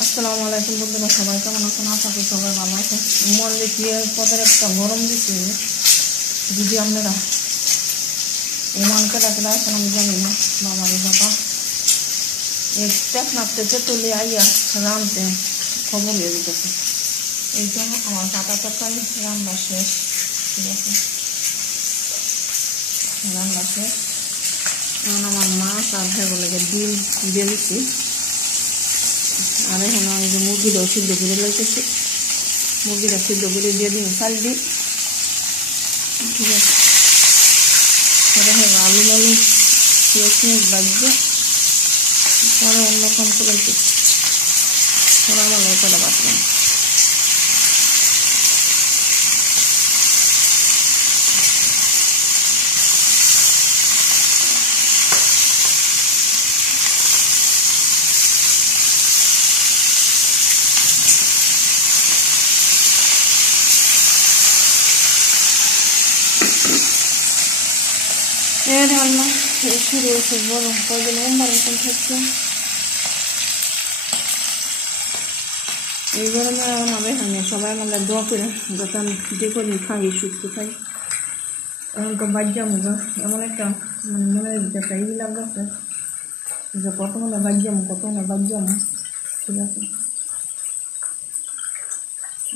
আসসালামু আলাইকুম বন্ধুরা, সবাই কেমন আছেন? আশা করি সবাই ভালো আছেন। মন দেখিয়ে পদের একটা গরম দিচ্ছে। যদি আপনারা ওমান কেটা কেটা আছেন আমি জানি না, বাবারে বাবা এই টেকনাফতে তেঁতুলি আইয়া রানতে খবর হয়ে যেতেছে। এই জন্য আমার কাটা তরকারি রান্না শেষ। ঠিক আছে, রান্না শেষ। এখন আমার মাছ আর বলে ডিম দিয়ে দিচ্ছি। আর এখন আমি যে মুরগিটাও সিদ্ধ করে লেগেছি, মুরগিটা সিদ্ধ করে দিয়ে দিন চাল দিই। ঠিক আছে, পরে হবে আলু মালু পেঁয়াজ পেঁয়াজ বাজবে, পরে অন্যরকম করে পরে আমার কটা বাঁচলাম। রান্না শুরু হয়েছে, বড় কয়েকদিন ওমবার মতন থাকছে। এই গরমে এখন আমি খাই সবাই আমাদের দোয়া করে যাতে আমি যে করি খাই, সুস্থ খাই। এখন তো বাজ্যামো এমন একটা মানে মনে যেটা এই লাগছে যে কত মনে বাজ্যামো। ঠিক আছে,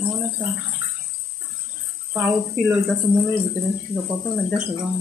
এমন একটা প্রাউড ফিল হইতেছে মনের ভিতরে যে কত মনে দেশে যাওয়া।